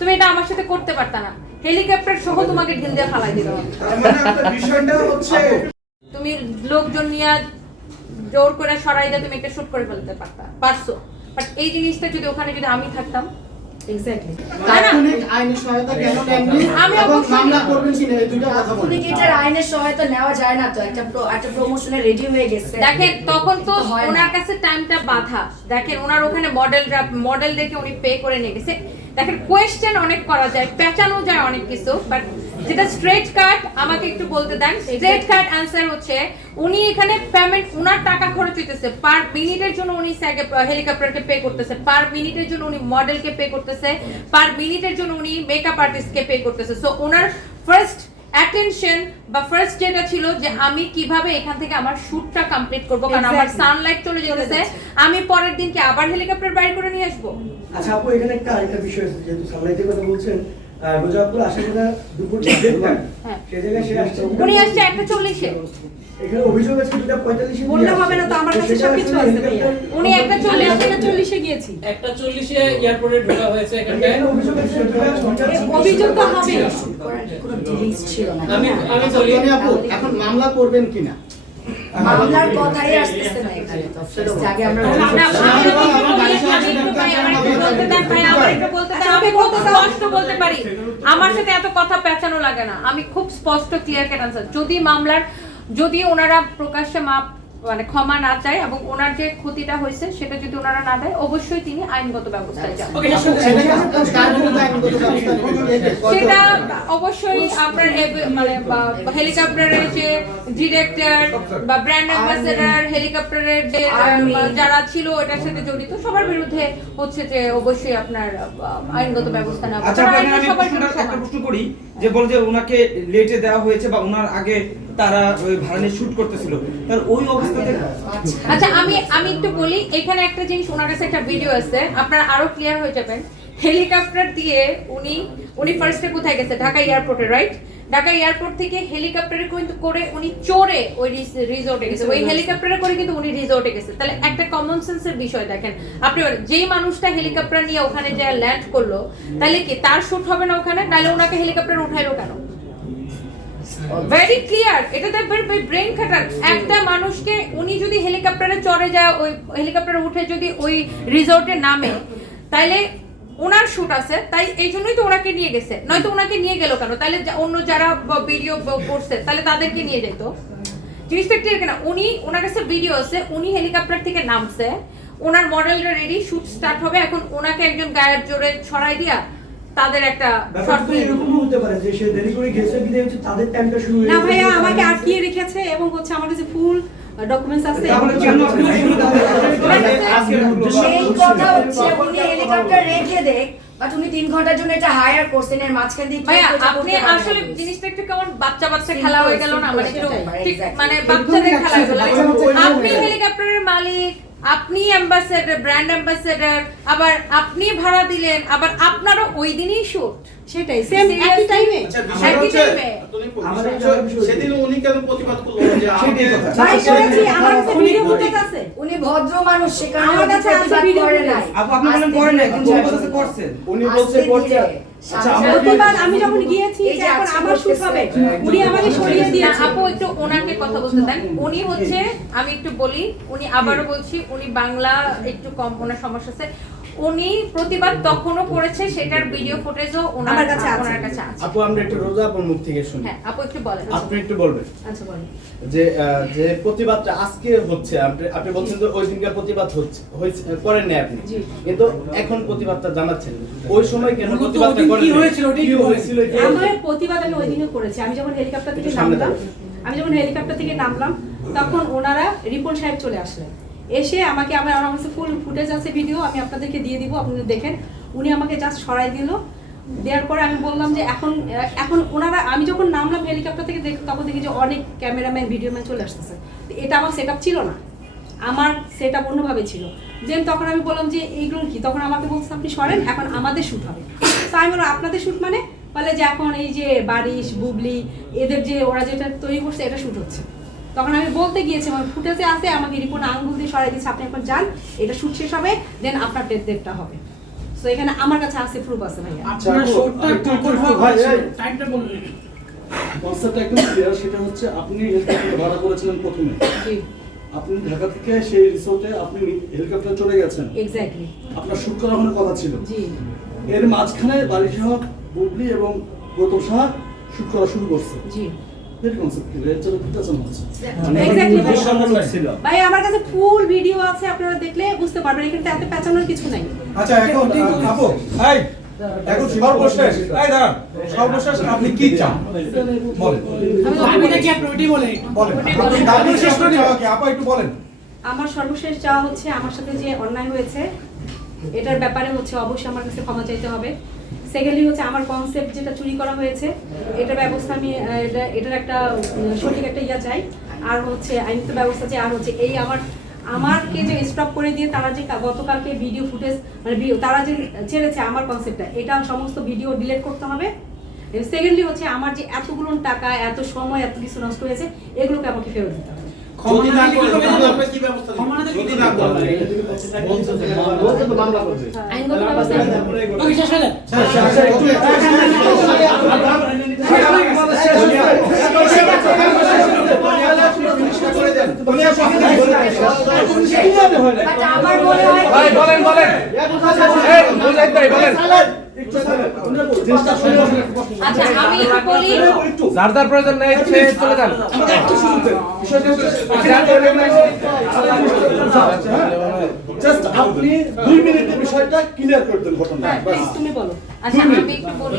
তুমি এটা আমার সাথে করতে পারতা না। হেলিকপ্টার সহ তোমাকে ঢিল দিয়ে ফালাই দিল। মানে বিষয়টা হচ্ছে তুমি লোকজন নিয়ে জোর করে সরাই দিয়ে তুমি একটা শুট করে ফেলতে পারতা। পারছ। বাট এই জিনিসটা যদি ওখানে যদি আমি থাকতাম হয়ে দেখেন তখন তো হয় ওনার কাছে টাইমটা বাধা। দেখেন ওনার ওখানে মডেল মডেল দেখে উনি পে করে নিয়ে গেছে। দেখেন কোয়েশ্চেন অনেক করা যায় পেঁচানো যায় অনেক কিছু বাট যেটা স্ট্রেট কাট আমাকে একটু বলতে দেন। স্ট্রেট কাট অ্যান্সার হচ্ছে উনি এখানে পেমেন্ট উনার টাকা খরচ হইতেছে। পার মিনিটের জন্য উনি হেলিকপ্টারকে পে করতেছে। পার মিনিটের জন্য উনি মডেলকে পে করতেছে। পার মিনিটের জন্য উনি মেকআপ আর্টিস্টকে পে করতেছে। সো ওনার ফার্স্ট অ্যাটেনশন বা ফার্স্ট যেটা ছিল যে আমি কীভাবে এখান থেকে আমার শুটটা কমপ্লিট করব কারণ আমার সানলাইট চলে যেতেছে। আমি পরের দিনকে আবার হেলিকপ্টার বাইর করে নিয়ে আসব? আচ্ছা আপু এখানে একটা আরেকটা বিষয় আছে যেহেতু সানলাইটের কথা বলছেন রোজাপুর আসে কিনা দুপুর হ্যাঁ। জায়গায় সে আসছে উনি আসছে একটা চল্লিশে এখানে অভিযোগ আছে দুটা পঁয়তাল্লিশে বললে হবে না তো, আমার কাছে সবকিছু আছে ভাইয়া। উনি একটা চল্লিশ একটা চল্লিশে গিয়েছি একটা চল্লিশে এয়ারপোর্টে ঢোকা হয়েছে এখানটায় অভিযোগ আছে অভিযোগ তো হবে কোনো ডিলিংস ছিল না আমি আমি আচ্ছা, বলি আপু এখন মামলা করবেন কিনা মামলার কথাই আসতেছে না এখানে আগে আমরা বলতে দেন ভাই, আমার একটু বলতে দেন, স্পষ্ট বলতে পারি, আমার সাথে এত কথা পেঁচানো লাগে না। আমি খুব স্পষ্ট ক্লিয়ার কেন যদি মামলার, যদি ওনারা প্রকাশ্যে মাপ মানে ক্ষমা না চায় এবং ওনার যে ক্ষতিটা হয়েছে সেটা যদি ওনারা না দেয় অবশ্যই তিনি আইনগত ব্যবস্থায় যান। সেটা অবশ্যই আপনার মানে হেলিকপ্টারের যে ডিরেক্টর বা ব্র্যান্ড অ্যাম্বাসেডার হেলিকপ্টারের যে যারা ছিল এটার সাথে জড়িত সবার বিরুদ্ধে হচ্ছে যে অবশ্যই আপনার আইনগত ব্যবস্থা নেওয়া। আচ্ছা একটা প্রশ্ন করি যে বল যে ওনাকে লেটে দেওয়া হয়েছে বা ওনার আগে তারা ওই শুট করতেছিল। ওই অবস্থাতে আচ্ছা আমি আমি একটু বলি, এখানে একটা জিনিস ওনার কাছে একটা ভিডিও আছে, আপনারা আরও ক্লিয়ার হয়ে যাবেন হেলিকপ্টার দিয়ে উনি উনি ফার্স্টে কোথায় গেছে? ঢাকা এয়ারপোর্টে রাইট ঢাকা এয়ারপোর্ট থেকে হেলিকপ্টারে কিন্তু করে উনি চড়ে ওই রিসোর্টে গেছে। ওই হেলিকপ্টারে করে কিন্তু উনি রিসোর্টে গেছে। তাহলে একটা কমন সেন্সের বিষয় দেখেন। আপনি যেই মানুষটা হেলিকপ্টার নিয়ে ওখানে যে ল্যান্ড করল, তাহলে কি তার শুট হবে না ওখানে? নাহলে ওনাকে হেলিকপ্টার উঠাইলো কেন? ভেরি ক্লিয়ার এটা দেখবেন ব্রেন খাটান। একটা মানুষকে উনি যদি হেলিকপ্টারে চড়ে যায়, ওই হেলিকপ্টারে উঠে যদি ওই রিসোর্টে নামে, তাইলে ওনার শুট আছে, তাই এই জন্যই তো ওনাকে নিয়ে গেছে। নয়তো ওনাকে নিয়ে গেল কেন? তাহলে অন্য যারা ভিডিও করছে তাহলে তাদেরকে নিয়ে যেত জিনিসটা ক্লিয়ার কেন? উনি, ওনার কাছে ভিডিও আছে, উনি হেলিকপ্টার থেকে নামছে, ওনার মডেলটা রেডি শুট স্টার্ট হবে, এখন ওনাকে একজন গায়ের জোরে ছড়াই দিয়া তাদের একটা এরকমও হতে পারে যে সে দেরি করে গেছে হচ্ছে তাদের টাইমটা শুরু হয়ে না ভাইয়া আমাকে আটকিয়ে রেখেছে এবং হচ্ছে আমার কাছে ফুল ডকুমেন্টস আছে। তাহলে কেন আপনি শুরু কথা হচ্ছে উনি হেলিকপ্টার রেখে দেখ বাট উনি তিন ঘণ্টার জন্য এটা হায়ার করছেন এর মাঝখান দিয়ে ভাইয়া আপনি আসলে জিনিসটা একটু কেমন বাচ্চা বাচ্চা খেলা হয়ে গেল না? মানে একটু. মানে বাচ্চাদের খেলা হয়ে গেল। আপনি হেলিকপ্টারের মালিক আপনি অ্যাম্বাসেডার ব্র্যান্ড অ্যাম্বাসেডার আবার আপনি ভাড়া দিলেন আবার আপনারও ওই দিনই শুট সেটাই সেম একই টাইমে আচ্ছা একই কি? সেদিন উনি কেন প্রতিবাদ করল? যে কথা। ভাই করেছি আমার কাছে উনি- ভিডিও ফুটেজ আছে। উনি ভদ্র মানুষ সে কারণে আমার কাছে আছে প্রতিবাদ video করে নাই। আপু আপনি বলেন কিন্তু উনি। করছেন উনি বলছে ধীরে। আচ্ছা আমি যখন গিয়েছি এখন আমার শুট হবে। উনি আমাকে সরিয়ে না, দিয়েছে। আপু একটু কথা বলতে দেন উনি হচ্ছে আমি একটু বলি উনি আবারও বলছি উনি বাংলা একটু কম ওনার সমস্যা আছে। উনি প্রতিবাদ তখনও করেছে সেটার ভিডিও ফুটেজও ওনার কাছে আছে। ওনার কাছে আছে। আপু আমরা একটু রোজা আপুর মুখ থেকে শুনি। হ্যাঁ আপু একটু বলেন। আপনি একটু বলবেন। আচ্ছা বলেন। যে যে প্রতিবাদটা আজকে হচ্ছে আপনি আপনি বলছেন যে ওই দিনকার প্রতিবাদ হচ্ছে করেন নাই আপনি। কিন্তু এখন প্রতিবাদটা জানাচ্ছেন। ওই সময় কেন প্রতিবাদটা করেন কি হয়েছিল কি হয়েছিল আমার প্রতিবাদ আমি ওই দিনও করেছি। আমি যখন হেলিকপ্টার থেকে নামলাম। আমি যখন হেলিকপ্টার থেকে নামলাম, তখন ওনারা রিপন সাহেব চলে আসলেন। এসে আমাকে, আমার আমার কাছে ফুল ফুটেজ আছে ভিডিও আমি আপনাদেরকে দিয়ে দিব আপনারা দেখেন। উনি আমাকে জাস্ট সরাই দিল। দেওয়ার পরে আমি বললাম যে এখন এখন ওনারা, আমি যখন নামলাম হেলিকপ্টার থেকে, দেখ, তখন দেখি যে অনেক ক্যামেরাম্যান, ভিডিওম্যান চলে আসতেছে। এটা আমার সেট ছিল না। আমার সেট আপ অন্যভাবে ছিল। দেন তখন আমি বললাম যে, এইগুলো কি? তখন আমাকে বলছে আপনি সরেন, এখন আমাদের শ্যুট হবে। তো আমি আপনাদের শ্যুট মানে? বলে যে এখন এই যে বারিশ বুবলি এদের যে ওরা যেটা তৈরি করছে এটা শ্যুট হচ্ছে। তখন আমি বলতে গিয়েছি আমার ফুটেজে আছে আমাকে রিপোর্ট আঙ্গুল দিয়ে সরাই দিচ্ছে আপনি এখন যান এটা শ্যুট শেষ হবে দেন আপনার ডেট ডেটটা হবে। তো এখানে আমার কাছে আছে প্রুফ আছে ভাইয়া। আপনার একটু, হওয়া এই। টাইমটা বলুন কনসেপ্টটা একদম ক্লিয়ার সেটা হচ্ছে আপনি হেলিকপ্টার ভাড়া করেছিলেন প্রথমে। জি। আপনি ঢাকা থেকে সেই রিসোর্টে আপনি হেলিকপ্টার চলে গেছেন। এক্স্যাক্টলি আপনার শুট করানোর কথা ছিল? জি। এর মাঝখানে বারিশ হক বুবলি এবং গৌতম সাহা শুট করা শুরু করছে। জি। ভাই। আমার কাছে ফুল ভিডিও আছে আপনারা দেখলে বুঝতে পারবেন এখানে এত পেঁচানোর কিছু নাই। আচ্ছা এখন আপু এই এখন সর্বশেষ এই দাঁড়ান সর্বশেষ আপনি কি চান? বলেন। আমি নাকি আপনি ওইটাই বলে বলেন আপনি শেষ করে যাওয়া আপা একটু বলেন। আমার সর্বশেষ চাওয়া হচ্ছে আমার সাথে যে অন্যায় হয়েছে এটার ব্যাপারে হচ্ছে অবশ্যই আমার কাছে ক্ষমা চাইতে হবে। সেকেন্ডলি হচ্ছে আমার কনসেপ্ট যেটা চুরি করা হয়েছে, এটার ব্যবস্থা আমি এটা, এটার একটা সঠিক একটা ইয়া চাই। আর হচ্ছে আইনত ব্যবস্থা চাই আর হচ্ছে এই আমার, আমারকে যে স্টপ করে দিয়ে তারা যে গতকালকে ভিডিও ফুটেজ মানে তারা যে ছেড়েছে আমার কনসেপ্টটা এটা সমস্ত ভিডিও ডিলিট করতে হবে। সেকেন্ডলি হচ্ছে আমার যে এতগুলো টাকা, এত সময়, এত কিছু নষ্ট হয়েছে, এগুলোকে আমাকে ফেরত দিতে হবে। যদি না করে তাহলে আপনি কি ব্যবস্থা নেবেন? যদি না করেন। বলছে মামলা করবে। আইনগত ব্যবস্থা ওকে শেষ হয়ে যাক। আচ্ছা, আমার মনে হয় বলেন বলেন। এই মুজাহিদ ভাই বলেন। আচ্ছা আমি বলি যার যার প্রয়োজন নাই সে চলে যান জাস্ট আপনি দুই মিনিটের বিষয়টা ক্লিয়ার করে দেন ঘটনা প্লিজ তুমি বলো। আচ্ছা আমি একটু বলি।